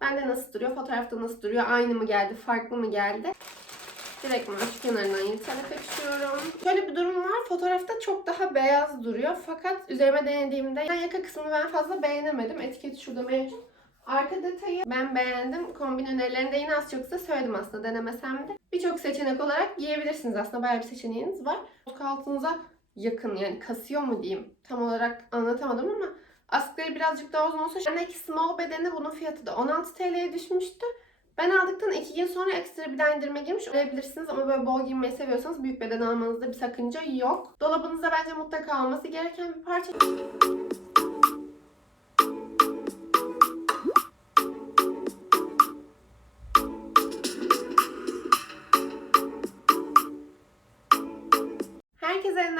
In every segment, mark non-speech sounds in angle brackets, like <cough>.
Bende nasıl duruyor, fotoğrafta nasıl duruyor, aynı mı geldi, farklı mı geldi? Direkt şu kenarından yırtarak açıyorum. Şöyle bir durum var. Fotoğrafta çok daha beyaz duruyor. Fakat üzerime denediğimde yaka kısmını ben fazla beğenemedim. Etiketi şurada mevcut. Arka detayı ben beğendim. Kombin önerilerinde yine az çok size söyledim aslında denemesem de. Birçok seçenek olarak giyebilirsiniz aslında. Bayağı bir seçeneğiniz var. Koltuk altınıza yakın yani kasıyor mu diyeyim. Tam olarak anlatamadım ama askıları birazcık daha uzun olsa bendeki small bedeni bunun fiyatı da 16 TL'ye düşmüştü. Ben aldıktan 2 gün sonra ekstra bir daha girmiş olabilirsiniz ama böyle bol giymeyi seviyorsanız büyük beden almanızda bir sakınca yok. Dolabınızda bence mutlaka olması gereken bir parça.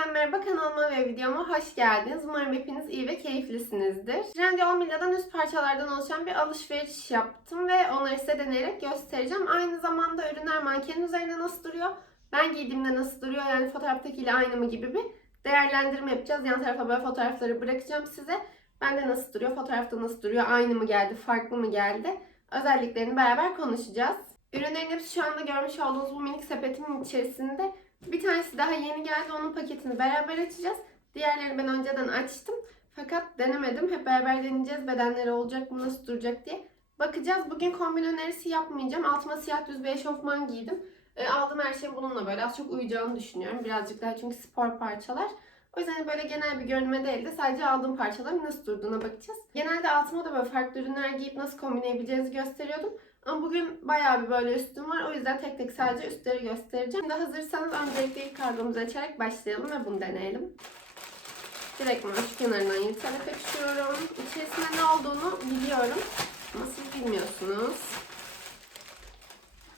Herkese merhaba kanalıma ve videoma hoş geldiniz. Umarım hepiniz iyi ve keyiflisinizdir. Trendyol Milya'dan üst parçalardan oluşan bir alışveriş yaptım ve onları size deneyerek göstereceğim. Aynı zamanda ürünler mankenin üzerinde nasıl duruyor, ben giydiğimde nasıl duruyor yani fotoğraftakiyle aynı mı gibi bir değerlendirme yapacağız. Yan tarafa böyle fotoğrafları bırakacağım size. Bende nasıl duruyor, fotoğrafta nasıl duruyor, aynı mı geldi, farklı mı geldi? Özelliklerini beraber konuşacağız. Ürünlerin hepsi şu anda görmüş olduğunuz bu minik sepetimin içerisinde. Bir tanesi daha yeni geldi. Onun paketini beraber açacağız. Diğerlerini ben önceden açtım. Fakat denemedim. Hep beraber deneyeceğiz. Bedenleri olacak mı, nasıl duracak diye. Bakacağız. Bugün kombin önerisi yapmayacağım. Altıma siyah düz bir eşofman giydim. E, aldığım her şeyin bununla böyle az çok uyacağını düşünüyorum. Birazcık daha çünkü spor parçalar. O yüzden böyle genel bir görünme değil de sadece aldığım parçaların nasıl durduğuna bakacağız. Genelde altıma da böyle farklı ürünler giyip nasıl kombinleyebileceğinizi gösteriyordum. Ama bugün bayağı bir böyle üstüm var. O yüzden tek tek sadece üstleri göstereceğim. Şimdi hazırsanız öncelikle ilk kargomuzu açarak başlayalım ve bunu deneyelim. Direkt şu kenarından yırtarak açıyorum. İçerisinde ne olduğunu biliyorum. Ama siz bilmiyorsunuz.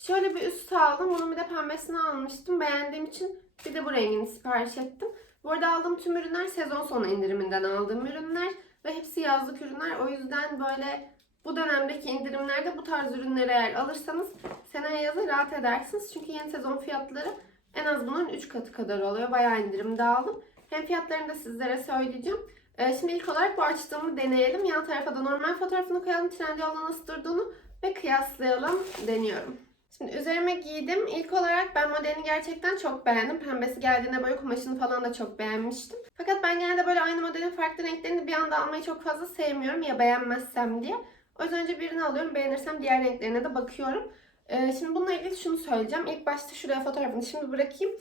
Şöyle bir üst aldım. Bunun bir de pembesini almıştım. Beğendiğim için bir de bu rengini sipariş ettim. Bu arada aldığım tüm ürünler sezon sonu indiriminden aldığım ürünler. Ve hepsi yazlık ürünler. O yüzden böyle bu dönemdeki indirimlerde bu tarz ürünleri eğer alırsanız seneye yazı rahat edersiniz. Çünkü yeni sezon fiyatları en az bunun 3 katı kadar oluyor. Bayağı indirimde aldım. Hem fiyatlarını da sizlere söyleyeceğim. Ee, şimdi ilk olarak bu açtığımı deneyelim. Yan tarafa da normal fotoğrafını koyalım. Trendyol'da nasıl durduğunu ve kıyaslayalım. Deniyorum. Şimdi üzerime giydim. İlk olarak ben modelini gerçekten çok beğendim. Pembesi geldiğinde böyle kumaşını falan da çok beğenmiştim. Fakat ben genelde böyle aynı modelin farklı renklerini bir anda almayı çok fazla sevmiyorum ya beğenmezsem diye. O önce birini alıyorum. Beğenirsem diğer renklerine de bakıyorum. Ee, şimdi bununla ilgili şunu söyleyeceğim. İlk başta şuraya fotoğrafını şimdi bırakayım.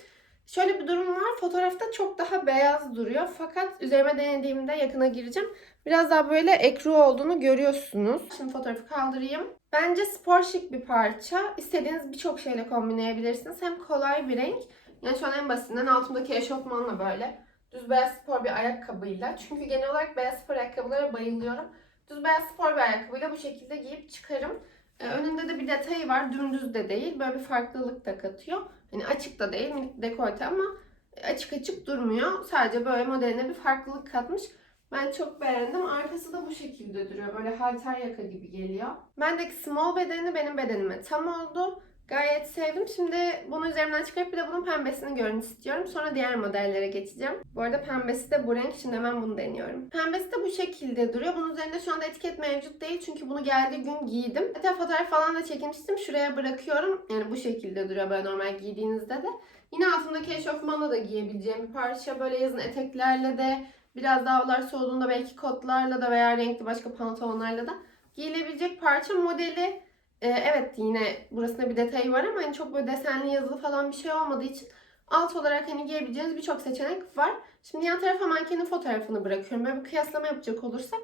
Şöyle bir durum var. Fotoğrafta çok daha beyaz duruyor. Fakat üzerime denediğimde yakına gireceğim. Biraz daha böyle ekru olduğunu görüyorsunuz. Şimdi fotoğrafı kaldırayım. Bence spor şık bir parça. İstediğiniz birçok şeyle kombinleyebilirsiniz. Hem kolay bir renk. Yani şu an en basitinden altımdaki eşofmanla böyle. Düz beyaz spor bir ayakkabıyla. Çünkü genel olarak beyaz spor ayakkabılara bayılıyorum. Düz beyaz spor bir ayakkabıyla bu şekilde giyip çıkarım. Ee, önünde de bir detayı var. Dümdüz de değil. Böyle bir farklılık da katıyor. Hani açık da değil. Dekolte ama açık açık durmuyor. Sadece böyle modeline bir farklılık katmış. Ben çok beğendim. Arkası da bu şekilde duruyor. Böyle halter yaka gibi geliyor. Bendeki small bedeni benim bedenime tam oldu. Gayet sevdim. Şimdi bunu üzerimden çıkarıp bir de bunun pembesini görün istiyorum. Sonra diğer modellere geçeceğim. Bu arada pembesi de bu renk. Şimdi hemen bunu deniyorum. Pembesi de bu şekilde duruyor. Bunun üzerinde şu anda etiket mevcut değil. Çünkü bunu geldiği gün giydim. Hatta fotoğraf falan da çekmiştim. Şuraya bırakıyorum. Yani bu şekilde duruyor böyle normal giydiğinizde de. Yine altındaki eşofmanla da giyebileceğim bir parça. Böyle yazın eteklerle de biraz daha havalar soğuduğunda belki kotlarla da veya renkli başka pantolonlarla da giyilebilecek parça modeli ee, evet yine burasında bir detayı var ama hani çok böyle desenli yazılı falan bir şey olmadığı için alt olarak hani giyebileceğiniz birçok seçenek var. Şimdi yan tarafa mankenin fotoğrafını bırakıyorum. Böyle bir kıyaslama yapacak olursak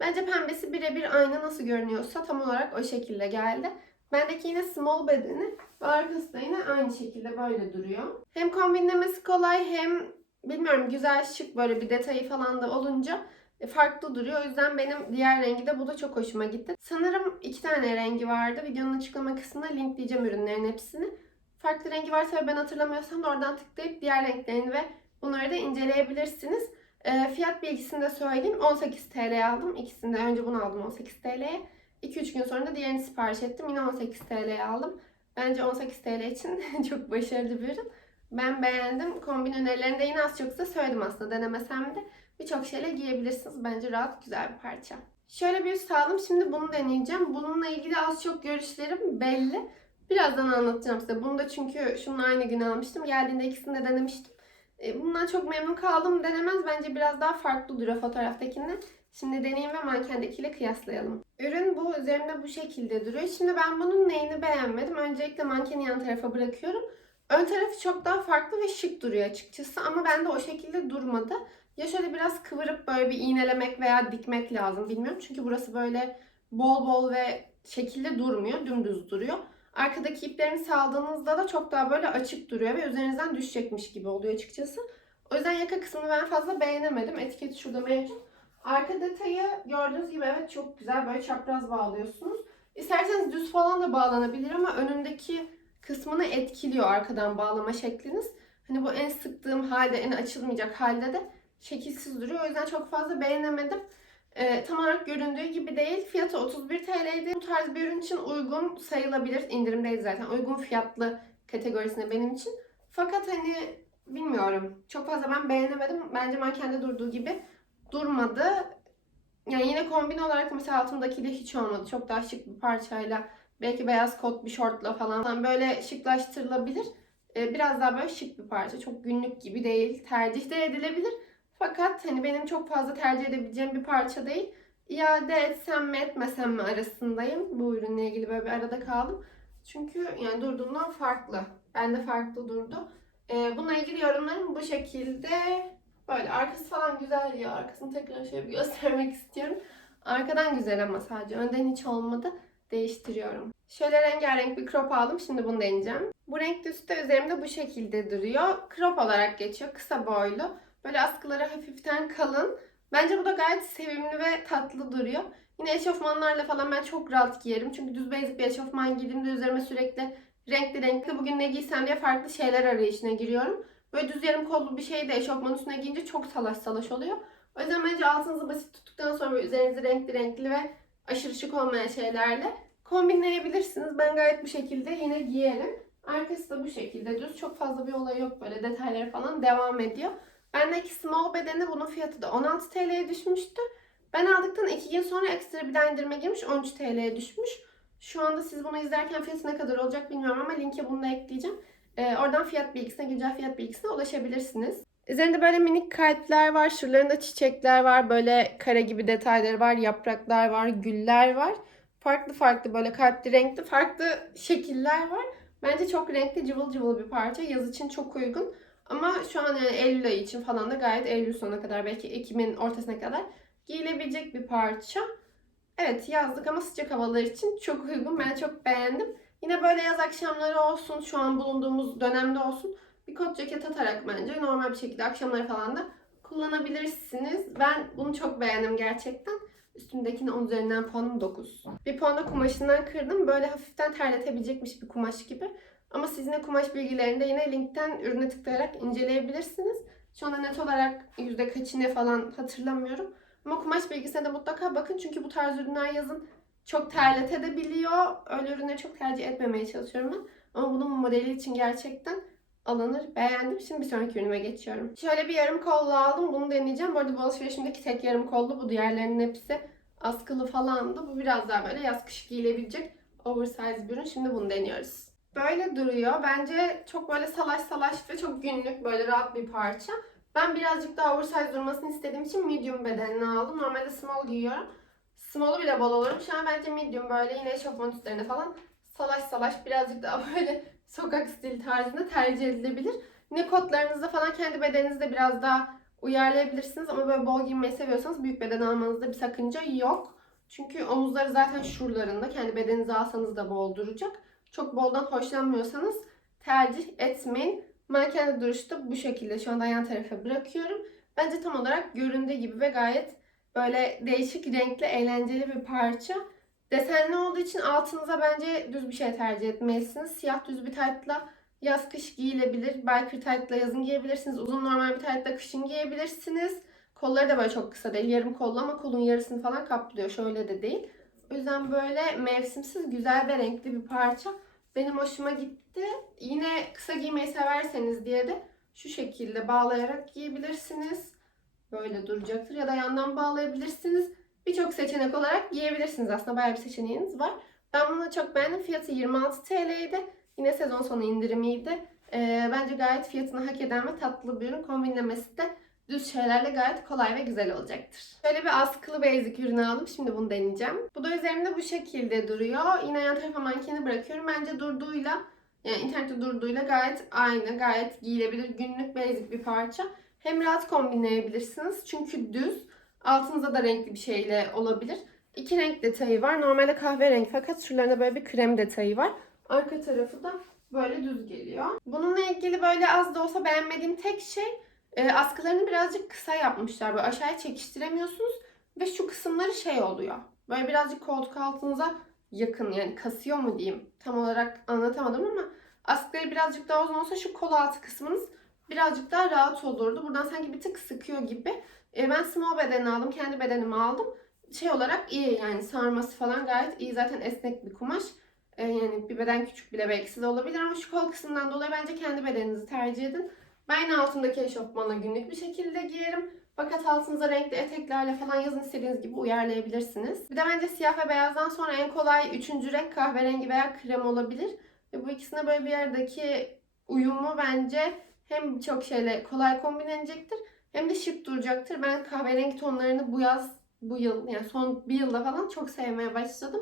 bence pembesi birebir aynı nasıl görünüyorsa tam olarak o şekilde geldi. Bendeki yine small bedeni ve arkası da yine aynı şekilde böyle duruyor. Hem kombinlemesi kolay hem bilmiyorum güzel şık böyle bir detayı falan da olunca e, farklı duruyor. O yüzden benim diğer rengi de bu da çok hoşuma gitti. Sanırım iki tane rengi vardı. Videonun açıklama kısmına linkleyeceğim ürünlerin hepsini. Farklı rengi varsa ve ben hatırlamıyorsam da oradan tıklayıp diğer renklerini ve bunları da inceleyebilirsiniz. E, fiyat bilgisini de söyleyeyim. 18 TL aldım. İkisini de önce bunu aldım 18 TL'ye. 2-3 gün sonra da diğerini sipariş ettim. Yine 18 TL'ye aldım. Bence 18 TL için <laughs> çok başarılı bir ürün. Ben beğendim. Kombin önerilerinde yine az çok size söyledim aslında denemesem de. Birçok şeyle giyebilirsiniz. Bence rahat güzel bir parça. Şöyle bir üst aldım. Şimdi bunu deneyeceğim. Bununla ilgili az çok görüşlerim belli. Birazdan anlatacağım size. Bunu da çünkü şunun aynı gün almıştım. Geldiğinde ikisini de denemiştim. E, Bundan çok memnun kaldım denemez. Bence biraz daha farklı duruyor fotoğraftakinden. Şimdi deneyim ve mankendekiyle kıyaslayalım. Ürün bu. Üzerimde bu şekilde duruyor. Şimdi ben bunun neyini beğenmedim. Öncelikle mankeni yan tarafa bırakıyorum. Ön tarafı çok daha farklı ve şık duruyor açıkçası. Ama bende o şekilde durmadı. Ya şöyle biraz kıvırıp böyle bir iğnelemek veya dikmek lazım bilmiyorum. Çünkü burası böyle bol bol ve şekilde durmuyor. Dümdüz duruyor. Arkadaki iplerini saldığınızda da çok daha böyle açık duruyor ve üzerinizden düşecekmiş gibi oluyor açıkçası. O yüzden yaka kısmını ben fazla beğenemedim. Etiketi şurada mevcut. Arka detayı gördüğünüz gibi evet çok güzel böyle çapraz bağlıyorsunuz. İsterseniz düz falan da bağlanabilir ama önündeki kısmını etkiliyor arkadan bağlama şekliniz. Hani bu en sıktığım halde, en açılmayacak halde de şekilsiz duruyor. O yüzden çok fazla beğenemedim. Ee, tam olarak göründüğü gibi değil. Fiyatı 31 TL'ydi. Bu tarz bir ürün için uygun sayılabilir. İndirimdeyiz zaten. Uygun fiyatlı kategorisine benim için. Fakat hani bilmiyorum. Çok fazla ben beğenemedim. Bence mankende durduğu gibi durmadı. Yani yine kombin olarak mesela altımdaki de hiç olmadı. Çok daha şık bir parçayla belki beyaz kot bir şortla falan böyle şıklaştırılabilir. Ee, biraz daha böyle şık bir parça. Çok günlük gibi değil. Tercih de edilebilir. Fakat hani benim çok fazla tercih edebileceğim bir parça değil. İade etsem mi etmesem mi arasındayım. Bu ürünle ilgili böyle bir arada kaldım. Çünkü yani durduğundan farklı. Bende farklı durdu. Ee, bununla ilgili yorumlarım bu şekilde. Böyle arkası falan güzel ya. Arkasını tekrar şöyle bir <laughs> göstermek istiyorum. Arkadan güzel ama sadece. Önden hiç olmadı. Değiştiriyorum. Şöyle rengarenk bir crop aldım. Şimdi bunu deneyeceğim. Bu renk üstte üzerimde bu şekilde duruyor. Crop olarak geçiyor. Kısa boylu. Böyle askıları hafiften kalın. Bence bu da gayet sevimli ve tatlı duruyor. Yine eşofmanlarla falan ben çok rahat giyerim. Çünkü düz basic bir eşofman giydiğimde üzerime sürekli renkli renkli bugün ne giysem diye farklı şeyler arayışına giriyorum. Böyle düz yarım kollu bir şey de eşofman üstüne giyince çok salaş salaş oluyor. O yüzden bence altınızı basit tuttuktan sonra üzerinizi renkli renkli ve aşırı şık olmayan şeylerle kombinleyebilirsiniz. Ben gayet bu şekilde yine giyerim. Arkası da bu şekilde düz. Çok fazla bir olay yok böyle detayları falan devam ediyor. Bendeki small bedeni bunun fiyatı da 16 TL'ye düşmüştü. Ben aldıktan 2 gün sonra ekstra bir daha indirime girmiş 13 TL'ye düşmüş. Şu anda siz bunu izlerken fiyatı ne kadar olacak bilmiyorum ama linke bunu da ekleyeceğim. Ee, oradan fiyat bilgisine, güncel fiyat bilgisine ulaşabilirsiniz. Üzerinde böyle minik kalpler var. Şuralarında çiçekler var. Böyle kare gibi detayları var. Yapraklar var. Güller var. Farklı farklı böyle kalpli renkli farklı şekiller var. Bence çok renkli cıvıl cıvıl bir parça. Yaz için çok uygun. Ama şu an yani Eylül ayı için falan da gayet Eylül sonuna kadar belki Ekim'in ortasına kadar giyilebilecek bir parça. Evet yazlık ama sıcak havalar için çok uygun. Ben çok beğendim. Yine böyle yaz akşamları olsun, şu an bulunduğumuz dönemde olsun bir kot ceket atarak bence normal bir şekilde akşamları falan da kullanabilirsiniz. Ben bunu çok beğendim gerçekten. Üstümdekine 10 üzerinden puanım 9. Bir puan da kumaşından kırdım. Böyle hafiften terletebilecekmiş bir kumaş gibi. Ama siz yine kumaş bilgilerini de yine linkten ürüne tıklayarak inceleyebilirsiniz. Şu anda net olarak yüzde kaçını falan hatırlamıyorum. Ama kumaş bilgisine de mutlaka bakın. Çünkü bu tarz ürünler yazın çok terletebiliyor. Öyle ürünleri çok tercih etmemeye çalışıyorum ben. Ama bunun modeli için gerçekten alınır. Beğendim. Şimdi bir sonraki ürünüme geçiyorum. Şöyle bir yarım kollu aldım. Bunu deneyeceğim. Bu arada bu alışverişimdeki tek yarım kollu. Bu diğerlerinin hepsi askılı falandı. Bu biraz daha böyle yaz kış giyilebilecek oversize bir ürün. Şimdi bunu deniyoruz. Böyle duruyor. Bence çok böyle salaş salaş ve çok günlük böyle rahat bir parça. Ben birazcık daha oversize durmasını istediğim için medium bedenini aldım. Normalde small giyiyorum. Small'u bile bol olurum. Şu an bence medium böyle yine eşofman üstlerine falan salaş salaş birazcık daha <laughs> böyle sokak stil tarzında tercih edilebilir. Yine kotlarınızda falan kendi bedeninizde biraz daha uyarlayabilirsiniz. Ama böyle bol giyinmeyi seviyorsanız büyük beden almanızda bir sakınca yok. Çünkü omuzları zaten şuralarında. Kendi bedeninize alsanız da bol duracak. Çok boldan hoşlanmıyorsanız tercih etmeyin. Mankende duruşta bu şekilde şu anda yan tarafa bırakıyorum. Bence tam olarak göründüğü gibi ve gayet böyle değişik renkli eğlenceli bir parça. Desenli olduğu için altınıza bence düz bir şey tercih etmelisiniz. Siyah düz bir taytla yaz kış giyilebilir. Biker taytla yazın giyebilirsiniz. Uzun normal bir taytla kışın giyebilirsiniz. Kolları da böyle çok kısa değil. Yarım kollu ama kolun yarısını falan kaplıyor. Şöyle de değil. O yüzden böyle mevsimsiz güzel ve renkli bir parça. Benim hoşuma gitti. Yine kısa giymeyi severseniz diye de şu şekilde bağlayarak giyebilirsiniz. Böyle duracaktır ya da yandan bağlayabilirsiniz. Birçok seçenek olarak giyebilirsiniz. Aslında bayağı bir seçeneğiniz var. Ben bunu çok beğendim. Fiyatı 26 TL'ydi. Yine sezon sonu indirimiydi. Ee, bence gayet fiyatını hak eden ve tatlı bir ürün. Kombinlemesi de düz şeylerle gayet kolay ve güzel olacaktır. Şöyle bir askılı basic ürünü aldım. Şimdi bunu deneyeceğim. Bu da üzerimde bu şekilde duruyor. Yine yan tarafa mankeni bırakıyorum. Bence durduğuyla yani internette durduğuyla gayet aynı, gayet giyilebilir günlük basic bir parça. Hem rahat kombinleyebilirsiniz çünkü düz. Altınıza da renkli bir şeyle olabilir. İki renk detayı var. Normalde kahverengi fakat şuralarında böyle bir krem detayı var. Arka tarafı da böyle düz geliyor. Bununla ilgili böyle az da olsa beğenmediğim tek şey e, askılarını birazcık kısa yapmışlar. Böyle aşağıya çekiştiremiyorsunuz ve şu kısımları şey oluyor. Böyle birazcık koltuk altınıza yakın yani kasıyor mu diyeyim. Tam olarak anlatamadım ama askıları birazcık daha uzun olsa şu kol altı kısmınız birazcık daha rahat olurdu. Buradan sanki bir tık sıkıyor gibi. E, ben small bedeni aldım. Kendi bedenimi aldım. Şey olarak iyi yani sarması falan gayet iyi. Zaten esnek bir kumaş. E, yani bir beden küçük bile belki size olabilir ama şu kol kısmından dolayı bence kendi bedeninizi tercih edin. Ben altındaki eşofmanla günlük bir şekilde giyerim. Fakat altınıza renkli eteklerle falan yazın istediğiniz gibi uyarlayabilirsiniz. Bir de bence siyah ve beyazdan sonra en kolay üçüncü renk kahverengi veya krem olabilir. Ve bu ikisine böyle bir yerdeki uyumu bence hem birçok şeyle kolay kombinlenecektir hem de şık duracaktır. Ben kahverengi tonlarını bu yaz, bu yıl yani son bir yılda falan çok sevmeye başladım.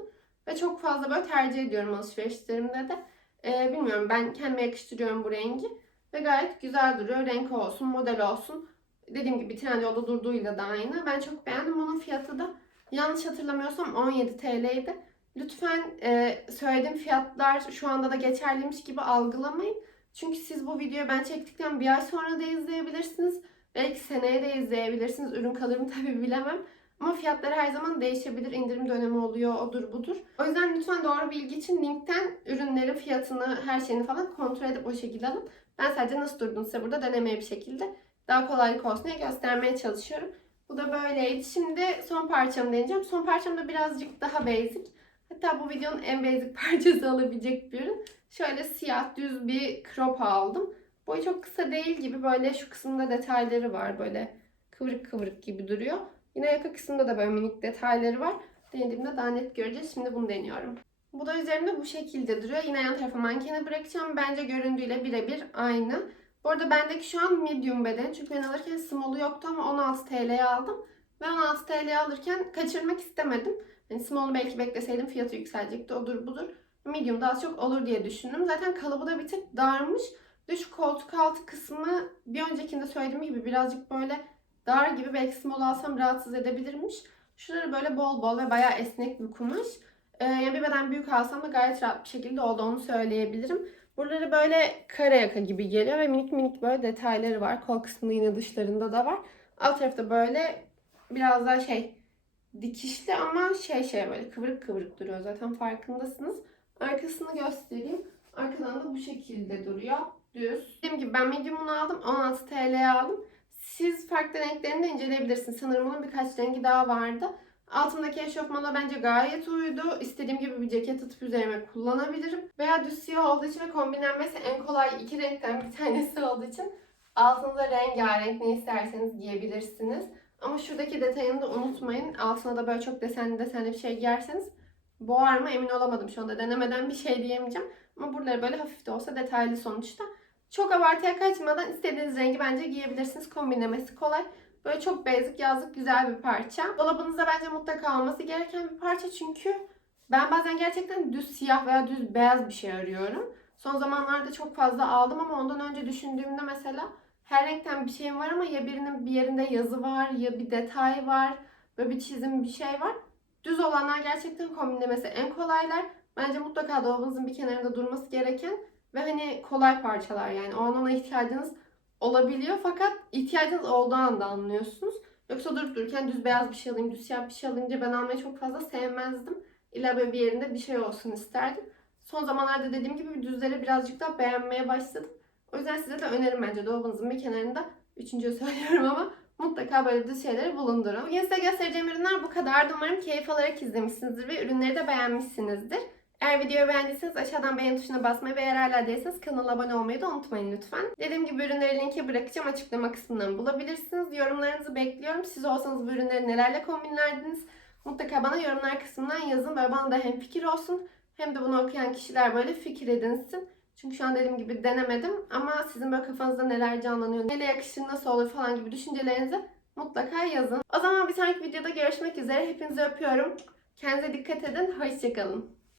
Ve çok fazla böyle tercih ediyorum alışverişlerimde de. Ee, bilmiyorum ben kendime yakıştırıyorum bu rengi. Ve gayet güzel duruyor. Renk olsun, model olsun. Dediğim gibi Trendyol'da durduğuyla da aynı. Ben çok beğendim. Bunun fiyatı da yanlış hatırlamıyorsam 17 TL'ydi. Lütfen e, söylediğim fiyatlar şu anda da geçerliymiş gibi algılamayın. Çünkü siz bu videoyu ben çektikten bir ay sonra da izleyebilirsiniz. Belki seneye de izleyebilirsiniz. Ürün kalır mı <laughs> tabii bilemem. Ama fiyatları her zaman değişebilir. İndirim dönemi oluyor, odur budur. O yüzden lütfen doğru bilgi için linkten ürünlerin fiyatını, her şeyini falan kontrol edip o şekilde alın. Ben sadece nasıl durduğunu size burada denemeye bir şekilde daha kolaylık olsun diye göstermeye çalışıyorum. Bu da böyleydi. Şimdi son parçamı deneyeceğim. Son parçam da birazcık daha basic. Hatta bu videonun en basic <laughs> parçası olabilecek bir ürün. Şöyle siyah düz bir crop aldım. Boyu çok kısa değil gibi böyle şu kısımda detayları var. Böyle kıvrık kıvrık gibi duruyor. Yine yaka kısmında da böyle minik detayları var. Denediğimde daha net göreceğiz. Şimdi bunu deniyorum. Bu da üzerimde bu şekilde duruyor. Yine yan tarafa mankene bırakacağım. Bence göründüğüyle birebir aynı. Bu arada bendeki şu an medium beden. Çünkü ben alırken small'u yoktu ama 16 TL'ye aldım. Ve 16 TL'ye alırken kaçırmak istemedim. Yani small'u belki bekleseydim fiyatı yükselecekti. Odur budur. Medium daha çok olur diye düşündüm. Zaten kalıbı da bir tık darmış. Düş koltuk altı kısmı bir öncekinde söylediğim gibi birazcık böyle dar gibi. Belki small alsam rahatsız edebilirmiş. Şuraları böyle bol bol ve bayağı esnek bir kumaş. Ee, yani bir beden büyük alsam da gayet rahat bir şekilde oldu onu söyleyebilirim. Buraları böyle kare yaka gibi geliyor ve minik minik böyle detayları var. Kol kısmında yine dışlarında da var. Alt tarafta böyle biraz daha şey dikişli ama şey şey böyle kıvırık kıvırık duruyor. Zaten farkındasınız. Arkasını göstereyim. Arkadan da bu şekilde duruyor. Düz. Dediğim gibi ben medium'unu aldım. 16 TL'ye aldım. Siz farklı renklerini de inceleyebilirsiniz. Sanırım bunun birkaç rengi daha vardı. Altımdaki eşofmanla bence gayet uydu. İstediğim gibi bir ceket atıp üzerime kullanabilirim. Veya düz siyah olduğu için ve kombinlenmesi en kolay iki renkten bir tanesi olduğu için altınıza rengarenk ne isterseniz giyebilirsiniz. Ama şuradaki detayını da unutmayın. Altına da böyle çok desenli desenli bir şey giyerseniz boğar mı emin olamadım şu anda. Denemeden bir şey diyemeyeceğim. Ama buraları böyle hafif de olsa detaylı sonuçta. Çok abartıya kaçmadan istediğiniz rengi bence giyebilirsiniz. Kombinlemesi kolay. Böyle çok basic yazlık güzel bir parça. Dolabınızda bence mutlaka olması gereken bir parça çünkü ben bazen gerçekten düz siyah veya düz beyaz bir şey arıyorum. Son zamanlarda çok fazla aldım ama ondan önce düşündüğümde mesela her renkten bir şeyim var ama ya birinin bir yerinde yazı var ya bir detay var. Böyle bir çizim bir şey var. Düz olanlar gerçekten kombinlemesi en kolaylar. Bence mutlaka dolabınızın bir kenarında durması gereken ve hani kolay parçalar yani o an ona ihtiyacınız olabiliyor fakat ihtiyacınız olduğu anda anlıyorsunuz. Yoksa durup dururken düz beyaz bir şey alayım, düz siyah bir şey alayım ben almayı çok fazla sevmezdim. İlla böyle bir yerinde bir şey olsun isterdim. Son zamanlarda dediğim gibi düzleri birazcık daha beğenmeye başladım. O yüzden size de önerim bence dolabınızın bir kenarında. Üçüncüyü <laughs> söylüyorum ama mutlaka böyle düz şeyleri bulundurun. Bugün size göstereceğim ürünler bu kadardı. Umarım keyif alarak izlemişsinizdir ve ürünleri de beğenmişsinizdir. Eğer videoyu beğendiyseniz aşağıdan beğen tuşuna basmayı ve eğer hala kanala abone olmayı da unutmayın lütfen. Dediğim gibi ürünleri linke bırakacağım. Açıklama kısmından bulabilirsiniz. Yorumlarınızı bekliyorum. Siz olsanız bu ürünleri nelerle kombinlerdiniz? Mutlaka bana yorumlar kısmından yazın. Böyle bana da hem fikir olsun hem de bunu okuyan kişiler böyle fikir edinsin. Çünkü şu an dediğim gibi denemedim ama sizin böyle kafanızda neler canlanıyor, neyle yakışır, nasıl olur falan gibi düşüncelerinizi mutlaka yazın. O zaman bir sonraki videoda görüşmek üzere. Hepinizi öpüyorum. Kendinize dikkat edin. Hoşçakalın.